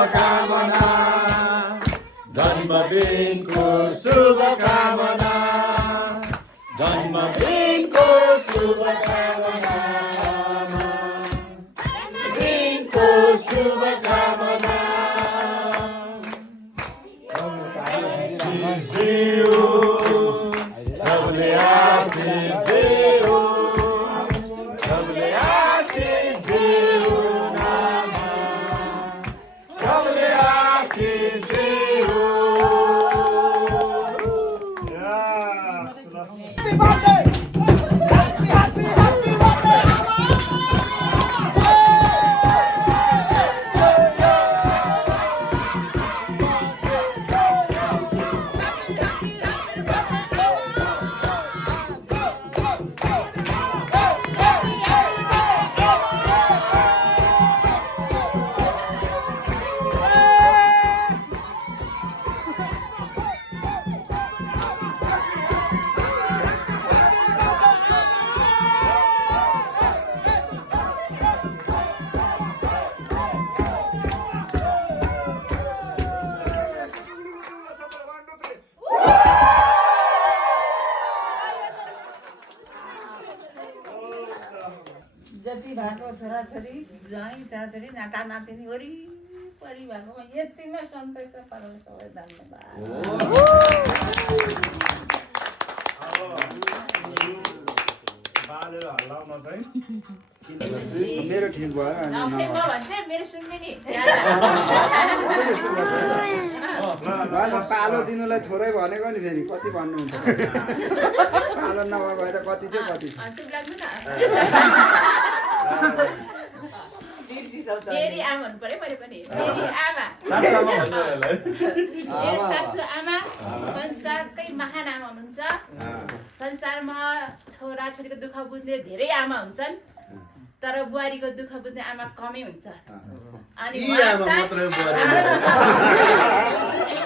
शुभकामना जन्मदिनको शुभकामना जन्मदिनको शुभकामना दिनको शुभकामना आशीष देऊ प्रभुले आशीष देऊ प्रभुले आशीष देऊ नामा प्रभुले आशीष देऊ जति भएको छोराछोरी ज्वाइँ छोराछोरी नाता नातिनी वरिपरि भएकोमा यतिमै सन्तोष छ परमेश्वरलाई धन्यवाद। मेरो ठिक भएर पालो दिनुलाई थोरै भनेको नि फेरि कति भन्नुहुन्छ पालो नभएको भएर कति चाहिँ कति मेरी आमा भन्नु पर्यो मैले पनि मेरी आमा मेरो सासु आमा संसारकै महान आमा हुनुहुन्छ। संसारमा छोराछोरीको दुःख बुझ्ने धेरै आमा हुन्छन् तर बुहारीको दुःख बुझ्ने आमा कमै हुन्छ। अनि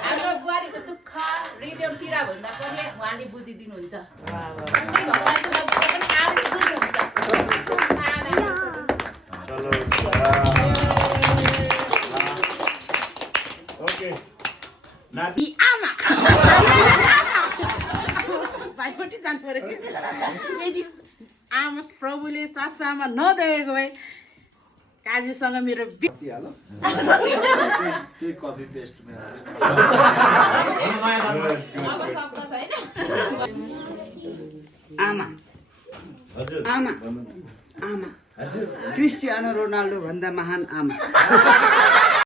हाम्रो बुहारीको दुःख हृदय पीडा भन्दा पनि उहाँले बुझिदिनुहुन्छ। पनि आफू बुझ्नुहुन्छ। नाति आमा भाइपट्टि जानु पर्यो। यदि आमा प्रभुले सासु आमा नदिएको भए काजीसँग मेरो आमा आमा आमा क्रिस्टियानो रोनाल्डो भन्दा महान आमा